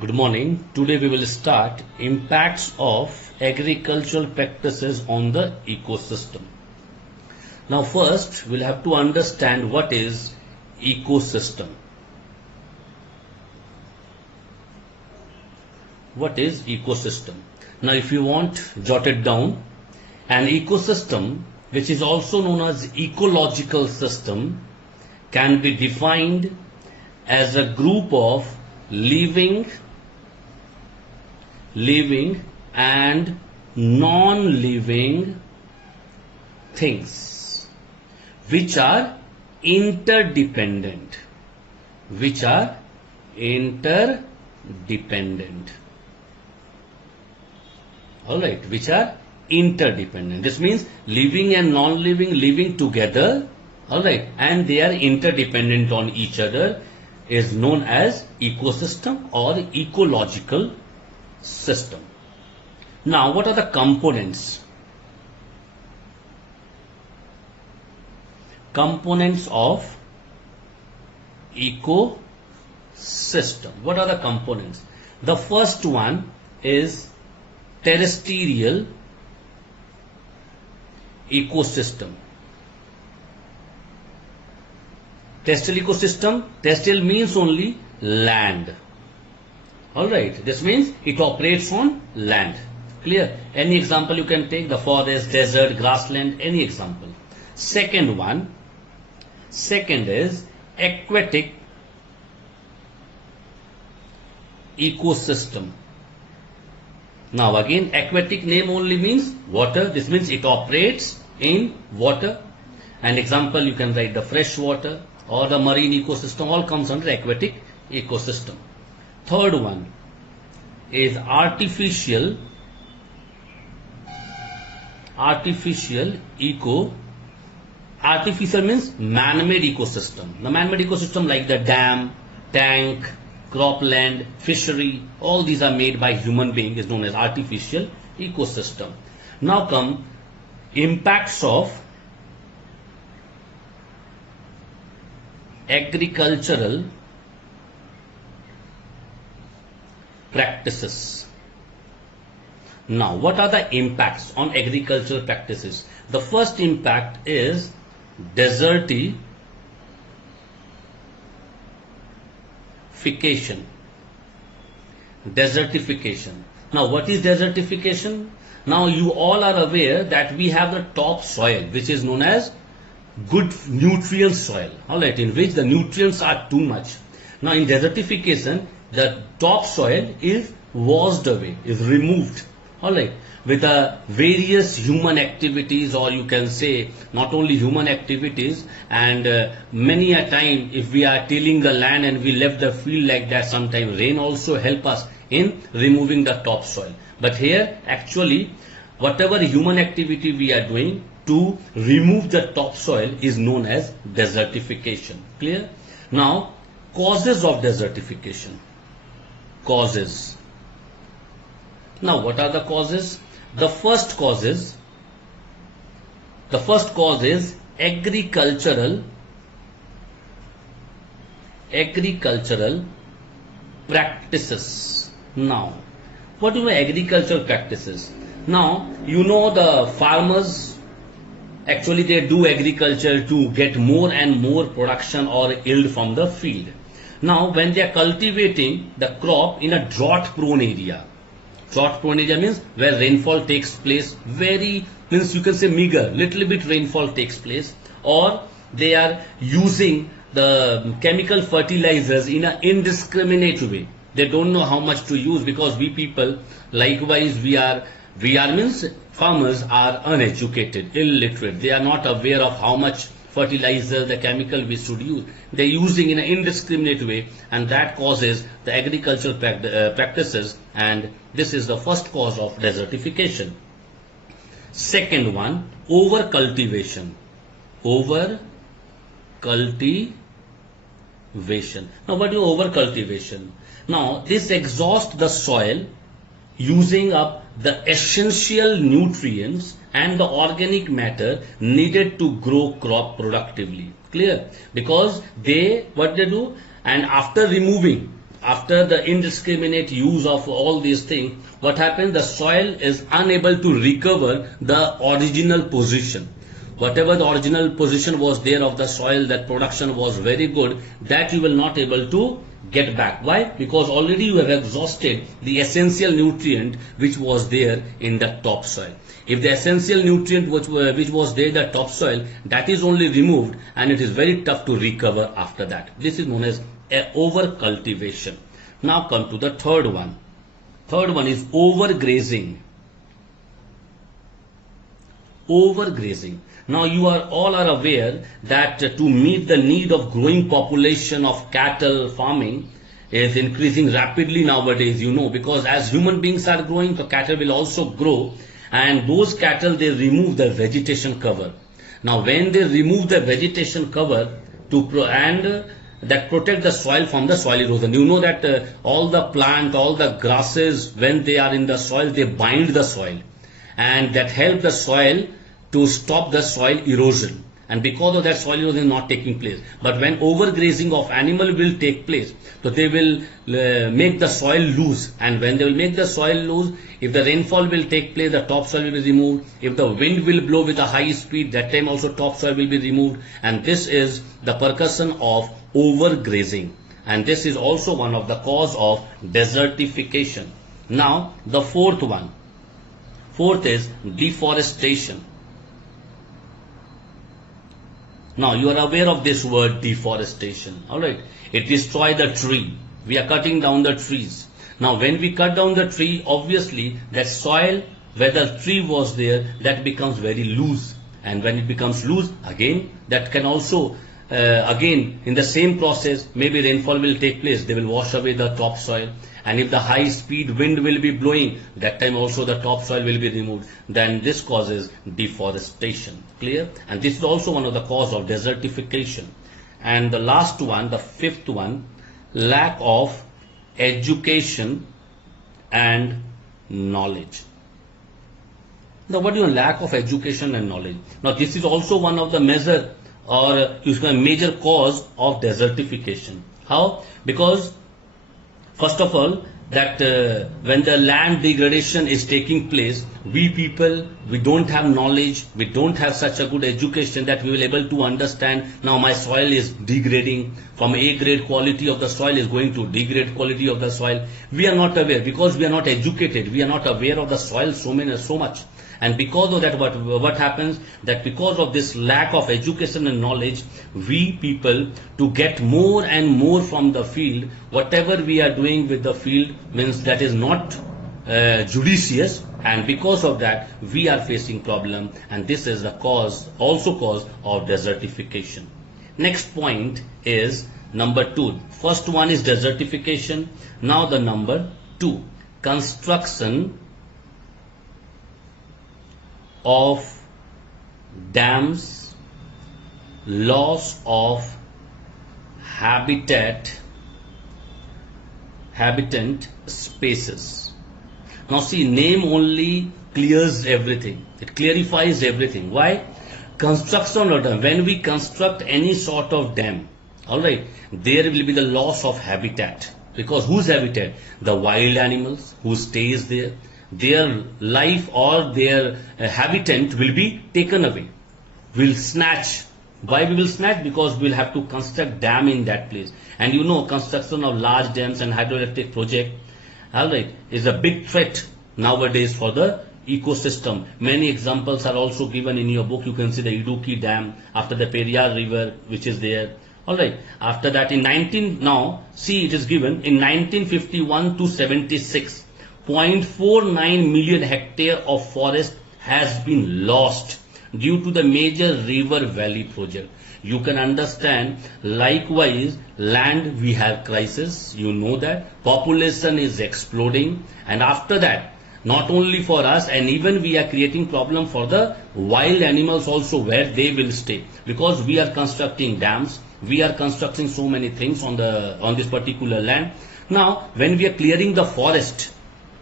Good morning. Today we will start impacts of agricultural practices on the ecosystem. Now first we'll have to understand what is ecosystem. What is ecosystem? Now if you want, jot it down. An ecosystem, which is also known as ecological system, can be defined as a group of living and non-living things which are interdependent. Alright, which are interdependent. This means living and non-living living together, alright, and they are interdependent on each other, is known as ecosystem or ecological system. Now, what are the components? Components of ecosystem. What are the components? The first one is terrestrial ecosystem. Terrestrial ecosystem, terrestrial means only land. Alright, this means it operates on land. Clear? Any example you can take, the forest, desert, grassland, any example. Second is aquatic ecosystem. Now again, aquatic name only means water. This means it operates in water. An example you can write the fresh water or the marine ecosystem, all comes under aquatic ecosystem. Third one is artificial means man-made ecosystem. The man-made ecosystem like the dam, tank, cropland, fishery, all these are made by human being, is known as artificial ecosystem. Now come impacts of agricultural practices. Now, what are the impacts on agricultural practices? The first impact is desertification. Now, what is desertification? Now, you all are aware that we have the topsoil, which is known as good nutrient soil, alright, in which the nutrients are too much. Now, in desertification, the topsoil is washed away, is removed, alright, with the various human activities, or you can say not only human activities, and many a time if we are tilling the land and we left the field like that, sometimes rain also help us in removing the topsoil. But here actually whatever human activity we are doing to remove the topsoil is known as desertification. Clear? Now, causes of desertification. Causes. Now, what are the causes? The first cause is agricultural practices. Now, what do agricultural practices? Now, you know the farmers, actually they do agriculture to get more and more production or yield from the field. Now, when they are cultivating the crop in a drought-prone area means where rainfall takes place means you can say meager, little bit rainfall takes place, or they are using the chemical fertilizers in an indiscriminate way. They don't know how much to use, because we people, likewise, we are means farmers are uneducated, illiterate. They are not aware of how much fertilizer, the chemical we should use. They are using in an indiscriminate way, and that causes the agricultural practices, and this is the first cause of desertification. Second one, overcultivation. Now, what is overcultivation? Now, this exhausts the soil, using up the essential nutrients and the organic matter needed to grow crop productively. Clear? Because what they do, and after removing after the indiscriminate use of all these things, what happens? The soil is unable to recover the original position. Whatever the original position was there of the soil, that production was very good, that you will not able to get back. Why? Because already you have exhausted the essential nutrient which was there in the topsoil. If the essential nutrient which was there in the topsoil, that is only removed, and it is very tough to recover after that. This is known as over cultivation. Now come to the third one. Third one is overgrazing. Overgrazing. Now you all are aware that to meet the need of growing population of cattle, farming is increasing rapidly nowadays, because as human beings are growing, the cattle will also grow, and those cattle, they remove the vegetation cover. Now when they remove the vegetation cover that protect the soil from the soil erosion. You know that all the plant, all the grasses, when they are in the soil, they bind the soil, and that help the soil to stop the soil erosion, and because of that, soil erosion is not taking place. But when overgrazing of animal will take place, so they will make the soil loose, and when they will make the soil loose, if the rainfall will take place, the topsoil will be removed. If the wind will blow with a high speed, that time also topsoil will be removed, and this is the percussion of overgrazing, and this is also one of the cause of desertification. Now the fourth is deforestation. Now you are aware of this word deforestation, alright. It destroys the tree. We are cutting down the trees. Now when we cut down the tree, obviously that soil where the tree was there, that becomes very loose. And when it becomes loose, again, that can also, again, in the same process, maybe rainfall will take place. They will wash away the topsoil. And if the high speed wind will be blowing, that time also the topsoil will be removed. Then this causes deforestation. Clear? And this is also one of the cause of desertification. And the last one, the fifth one, lack of education and knowledge. Now what do you mean lack of education and knowledge? Now this is also one of the major cause of desertification. How? Because first of all, that when the land degradation is taking place, we people, we don't have knowledge, we don't have such a good education that we will able to understand, now my soil is degrading, from A grade quality of the soil is going to D grade quality of the soil. We are not aware, because we are not educated, we are not aware of the soil so much. And because of that, what happens, that because of this lack of education and knowledge, we people, to get more and more from the field, whatever we are doing with the field means that is not judicious, and because of that we are facing problem, and this is the cause of desertification. Next point is number 2. First one is desertification. Now the number 2, construction of dams, loss of habitat spaces. Now see, name only clears everything. It clarifies everything. Why? Construction of dam. When we construct any sort of dam, alright, there will be the loss of habitat. Because whose habitat? The wild animals who stays there. Their life or their habitat will be taken away. We'll snatch. Why we will snatch? Because we'll have to construct dam in that place. And you know, construction of large dams and hydroelectric project, alright, is a big threat nowadays for the ecosystem. Many examples are also given in your book. You can see the Idukki Dam, after the Periyar River which is there. Alright, after that now see, it is given in 1951 to 76. 0.49 million hectare of forest has been lost due to the major river valley project. You can understand, likewise, land we have crisis, you know that, population is exploding, and after that, not only for us, and even we are creating problem for the wild animals also, where they will stay, because we are constructing dams, we are constructing so many things on this particular land. Now, when we are clearing the forest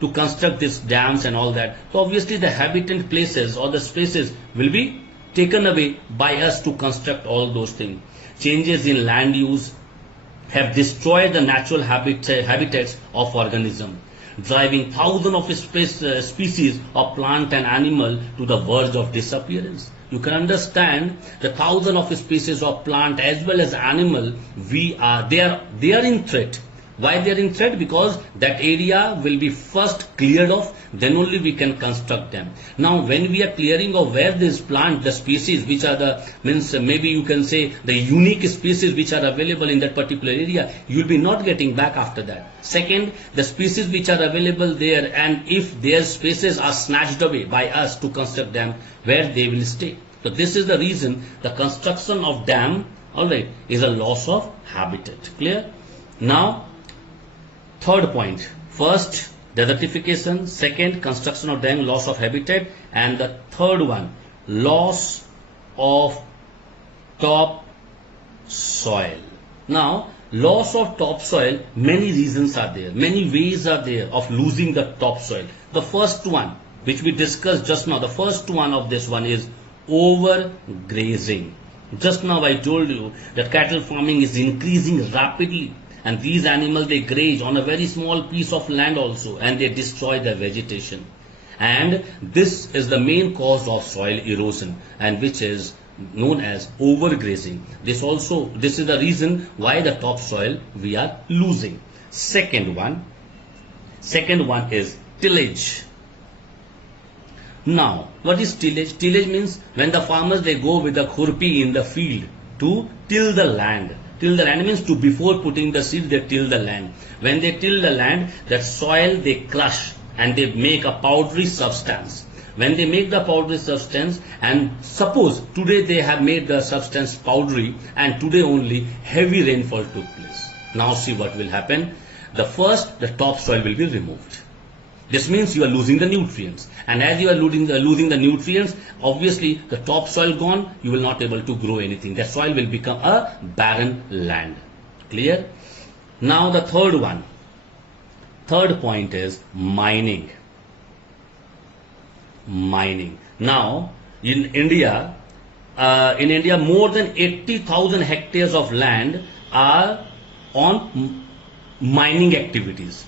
to construct these dams and all that, so obviously the habitat places or the spaces will be taken away by us to construct all those things. Changes in land use, have destroyed the natural habitats of organisms, driving thousands of species of plant and animal to the verge of disappearance. You can understand the thousands of species of plant as well as animal, they are in threat. Why they are in threat? Because that area will be first cleared off, then only we can construct them. Now when we are clearing of where this plant, the species which are the, means maybe you can say the unique species which are available in that particular area, you will be not getting back after that. Second, the species which are available there, and if their species are snatched away by us to construct them, where they will stay. So this is the reason the construction of dam, alright, is a loss of habitat. Clear? Now, third point. First, desertification. Second, construction of dam, loss of habitat. And the third one, loss of top soil. Now, loss of topsoil, many reasons are there. Many ways are there of losing the topsoil. The first one, which we discussed just now, the first one of this one is overgrazing. Just now I told you that cattle farming is increasing rapidly. And these animals, they graze on a very small piece of land also, and they destroy the vegetation. And this is the main cause of soil erosion, and which is known as overgrazing. This is the reason why the topsoil we are losing. Second one is tillage. Now, what is tillage? Tillage means when the farmers, they go with the khurpi in the field to till the land. Till the land means to, before putting the seed, they till the land. When they till the land, that soil they crush and they make a powdery substance. When they make the powdery substance, and suppose today they have made the substance powdery, and today only heavy rainfall took place. Now see what will happen. The topsoil will be removed. This means you are losing the nutrients, and as you are losing the nutrients, obviously the topsoil gone, you will not able to grow anything. The soil will become a barren land. Clear? Now the third point is mining. Now in India, more than 80,000 hectares of land are on mining activities.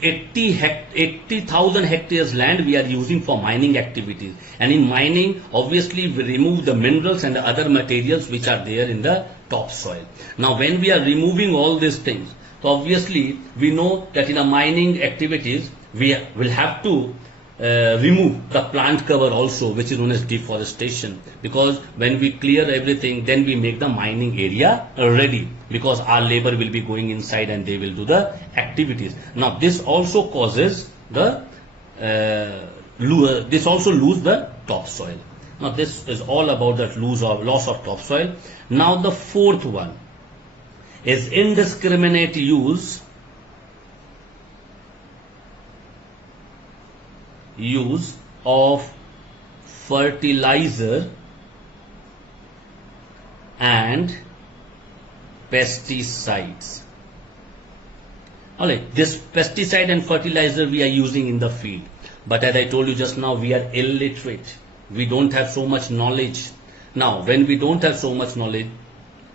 80,000 hectares land we are using for mining activities, and in mining obviously we remove the minerals and the other materials which are there in the topsoil. Now when we are removing all these things, so obviously we know that in a mining activities we will have to remove the plant cover also, which is known as deforestation, because when we clear everything, then we make the mining area ready, because our labor will be going inside and they will do the activities. Now this also causes the lose the topsoil. Now this is all about that loss of topsoil. Now the fourth one is indiscriminate use of fertilizer and pesticides. Alright, this pesticide and fertilizer we are using in the field, but as I told you just now, we are illiterate. We don't have so much knowledge. Now when we don't have so much knowledge,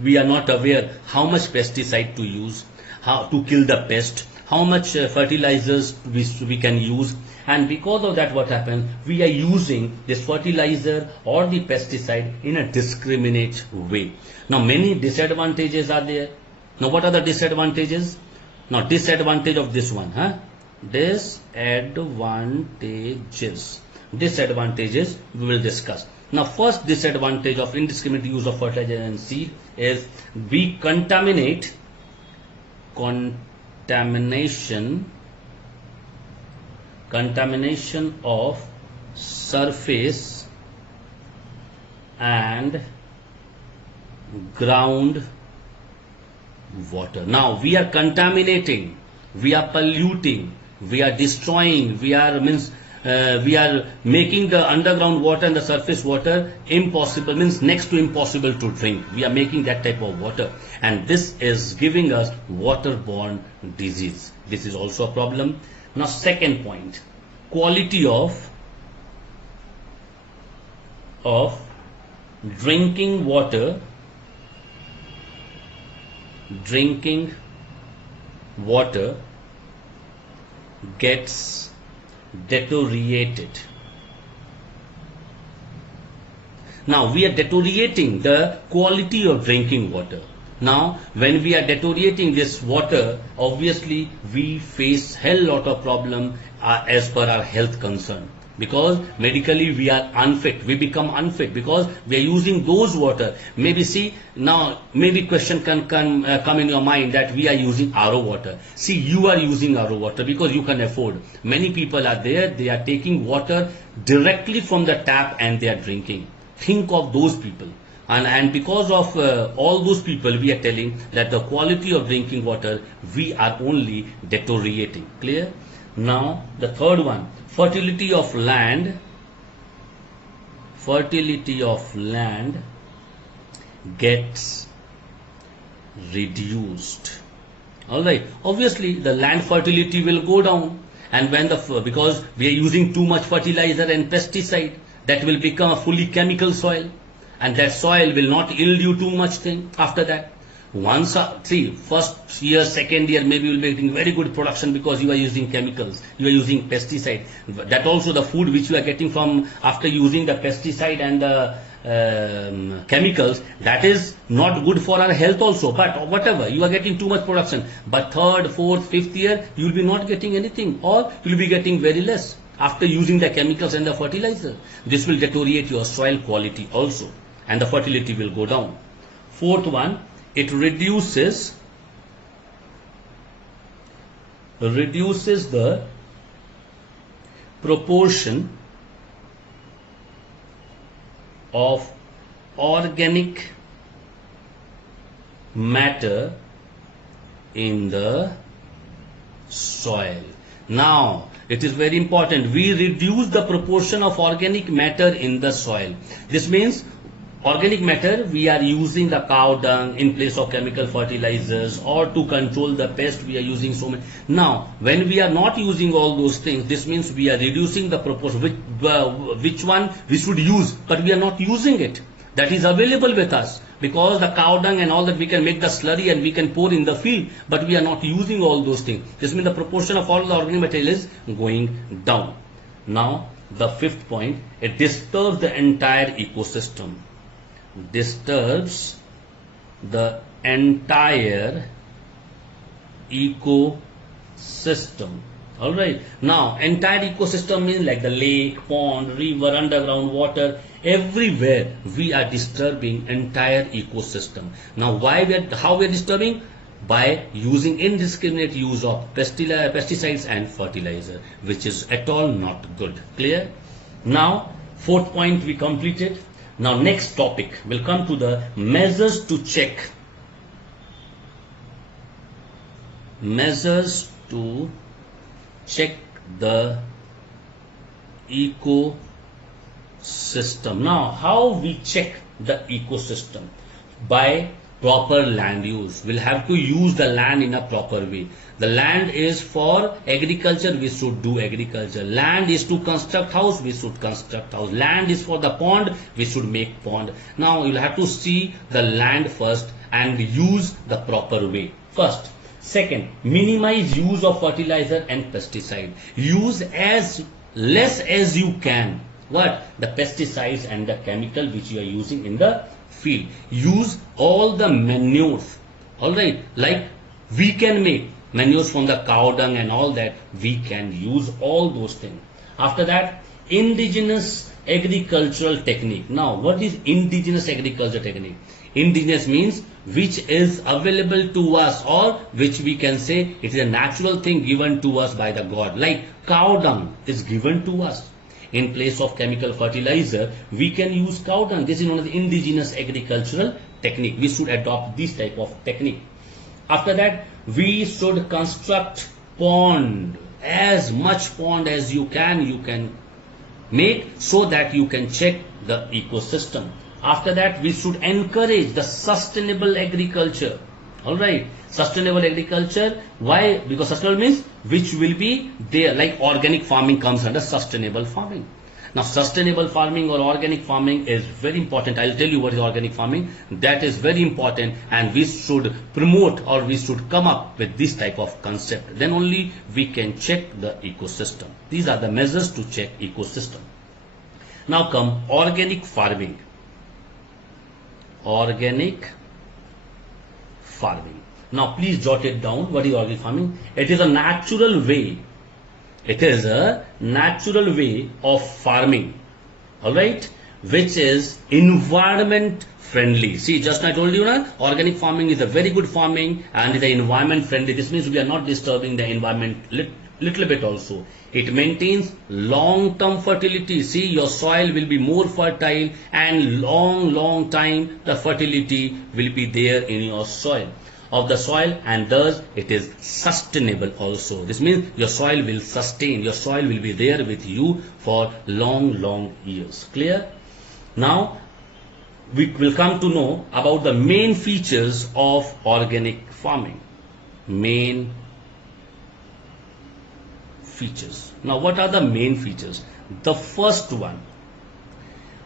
we are not aware how much pesticide to use, how to kill the pest, how much fertilizers we can use, and because of that what happens, we are using this fertilizer or the pesticide in a discriminate way. Now many disadvantages are there. Now what are the disadvantages? Now disadvantage of this one, disadvantages we will discuss. Now first disadvantage of indiscriminate use of fertilizer and seed is we contamination of surface and ground water. Now we are contaminating, we are polluting, we are destroying, we are making the underground water and the surface water impossible, means next to impossible to drink. We are making that type of water, and this is giving us waterborne disease. This is also a problem. Now second point, quality of drinking water drinking water gets deteriorated. Now we are deteriorating the quality of drinking water. Now when we are deteriorating this water, obviously we face hell lot of problem as per our health concern, because medically we are unfit, we become unfit because we are using those water. Maybe see, now maybe question can come in your mind that we are using RO water. See, you are using RO water because you can afford. Many people are there, they are taking water directly from the tap and they are drinking. Think of those people. And because of all those people, we are telling that the quality of drinking water, we are only deteriorating. Clear? Now the third one, fertility of land gets reduced. All right, obviously the land fertility will go down, and when because we are using too much fertilizer and pesticide, that will become a fully chemical soil, and that soil will not yield you too much thing after that. Once, see, first year, second year, maybe you will be getting very good production because you are using chemicals, you are using pesticide. That also the food which you are getting from after using the pesticide and the chemicals, that is not good for our health also. But whatever, you are getting too much production. But third, fourth, fifth year, you will be not getting anything, or you will be getting very less after using the chemicals and the fertilizer. This will deteriorate your soil quality also, and the fertility will go down. Fourth one, it reduces the proportion of organic matter in the soil. Now it is very important, we reduce the proportion of organic matter in the soil. This means organic matter, we are using the cow dung in place of chemical fertilizers, or to control the pest we are using so many. Now when we are not using all those things, this means we are reducing the proportion which one we should use, but we are not using it. That is available with us, because the cow dung and all that, we can make the slurry and we can pour in the field, but we are not using all those things. This means the proportion of all the organic material is going down. Now the fifth point, it disturbs the entire ecosystem. Disturbs the entire ecosystem. All right, now entire ecosystem means like the lake, pond, river, underground water, everywhere we are disturbing entire ecosystem. Now how we are disturbing? By using indiscriminate use of pesticides and fertilizer, which is at all not good. Clear? Now fourth point we completed. Now next topic will come to the measures to check the ecosystem. Now how we check the ecosystem? By proper land use. We'll have to use the land in a proper way. The land is for agriculture, we should do agriculture. Land is to construct house, we should construct house. Land is for the pond, we should make pond. Now you'll have to see the land first and use the proper way. First. Second, minimize use of fertilizer and pesticide. Use as less as you can. What? The pesticides and the chemical which you are using in the field. Use all the manures. Alright, like we can make manures from the cow dung and all that, we can use all those things. After that, indigenous agricultural technique. Now what is indigenous agriculture technique? Indigenous means which is available to us, or which we can say it is a natural thing given to us by the God. Like cow dung is given to us. In place of chemical fertilizer, we can use cow dung. This is known as indigenous agricultural technique. We should adopt this type of technique. After that, we should construct pond. As much pond as you can make, so that you can check the ecosystem. After that, we should encourage the sustainable agriculture. Alright, sustainable agriculture. Why? Because sustainable means which will be there, like organic farming comes under sustainable farming. Now, sustainable farming or organic farming is very important. I'll tell you what is organic farming. That is very important, and we should promote or we should come up with this type of concept. Then only we can check the ecosystem. These are the measures to check ecosystem. Now come organic farming. Organic farming. Now please jot it down. What is organic farming? It is a natural way. It is a natural way of farming. Alright? Which is environment friendly. See, just I told you, organic farming is a very good farming and it is environment friendly. This means we are not disturbing the environment little bit also. It maintains long-term fertility. See, your soil will be more fertile and long time the fertility will be there in your soil and thus it is sustainable also. This means your soil will sustain, your soil will be there with you for long years. Clear? Now we will come to know about the main features of organic farming. Main features. Now what are the main features? The first one,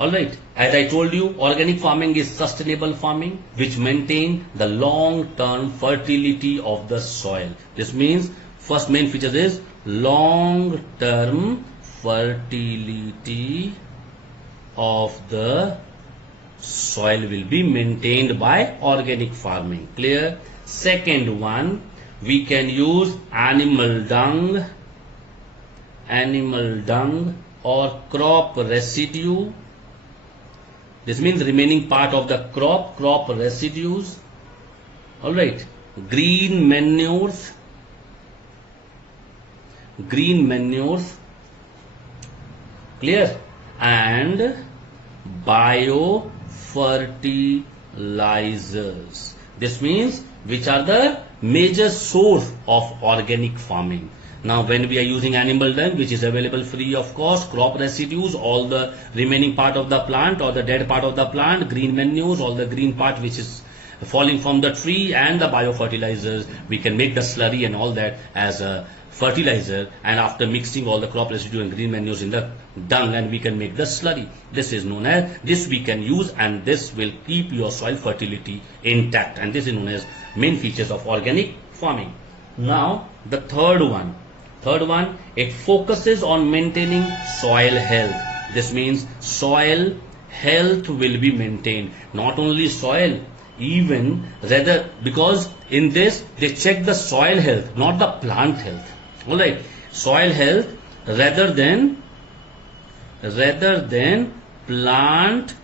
alright, as I told you, organic farming is sustainable farming which maintain the long-term fertility of the soil. This means first main feature is long-term fertility of the soil will be maintained by organic farming. Clear? Second one, we can use animal dung or crop residue. This means remaining part of the crop residues. Alright, green manures, clear, and biofertilizers. This means which are the major source of organic farming. Now when we are using animal dung, which is available free of cost, crop residues, all the remaining part of the plant or the dead part of the plant, green manures, all the green part which is falling from the tree, and the biofertilizers, we can make the slurry and all that as a fertilizer, and after mixing all the crop residue and green manures in the dung, and we can make the slurry. This is known as, this we can use, and this will keep your soil fertility intact, and this is known as main features of organic farming. Now the third one, it focuses on maintaining soil health. This means soil health will be maintained. Not only soil, even rather, because in this they check the soil health, not the plant health. Alright, soil health rather than plant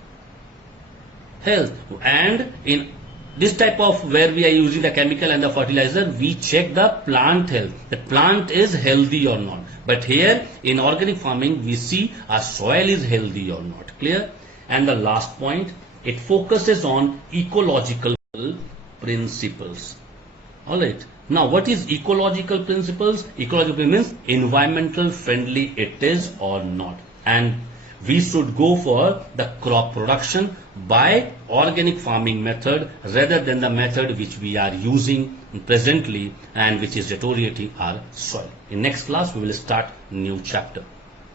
health. And in this type of where we are using the chemical and the fertilizer, we check the plant health. The plant is healthy or not. But here in organic farming, we see our soil is healthy or not. Clear? And the last point, it focuses on ecological principles. Alright. Now what is ecological principles? Ecological means environmental friendly it is or not. And we should go for the crop production by organic farming method rather than the method which we are using presently and which is deteriorating our soil. In next class we will start new chapter.